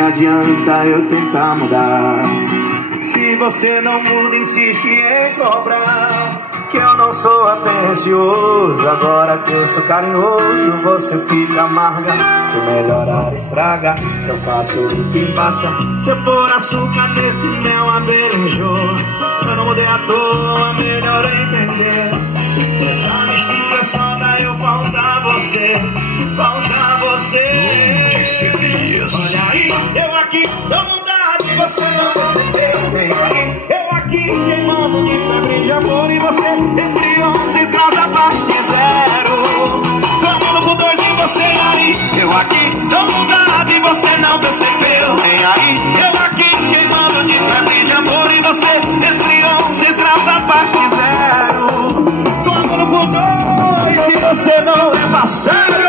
Adianta eu tentar mudar, se você não muda, insiste em cobrar que eu não sou atencioso. Agora que eu sou carinhoso, você fica amarga. Se eu melhorar, estraga. Se eu faço o que passa, se eu pôr açúcar nesse mel, a beijou. Eu não mudei à toa, melhor entender. Essa mistura só dá eu faltar você, faltar você. Olha aí, eu aqui, não mudar e você não percebeu. Nem aí, eu aqui, queimando de febre de amor, e você esfriou 6 graus abaixo de zero. Tomando por 2 e você aí, eu aqui, não mudar e você não percebeu. Nem aí, eu aqui, queimando de febre de amor, e você esfriou 6 graus abaixo de zero. Tomando por 2 e você não é parceiro.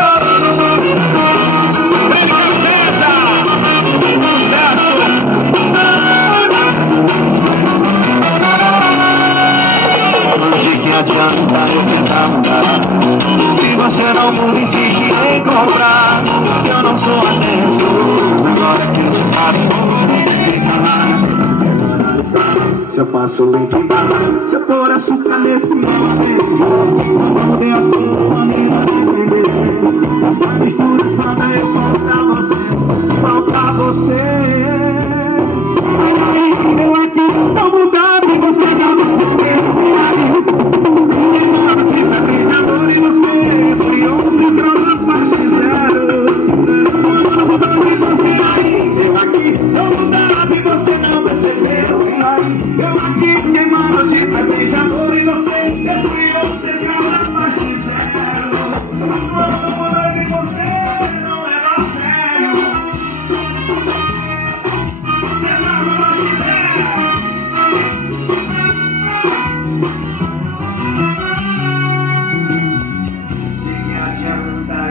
Adianta eu tentar mudar, se você não muda, insiste em comprar. Eu não sou atencioso, agora que eu sou carinhoso, você fica lá. Se eu passo lento em casa, se eu pôr açúcar nesse meu amigo, eu mudei a tua maneira de entender. Essa mistura só dá eu faltar você, faltar você. Eu aqui não mudar e você não percebeu. E você esfriou 6 graus abaixo de zero. E você aí, eu aqui, não mudava e você não percebeu. Eu aqui, queimando de febre de amor, e você esfriou 6 graus abaixo de zero. E você não leva a sério. 6 graus abaixo de zero.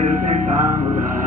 Eu tentar mudar,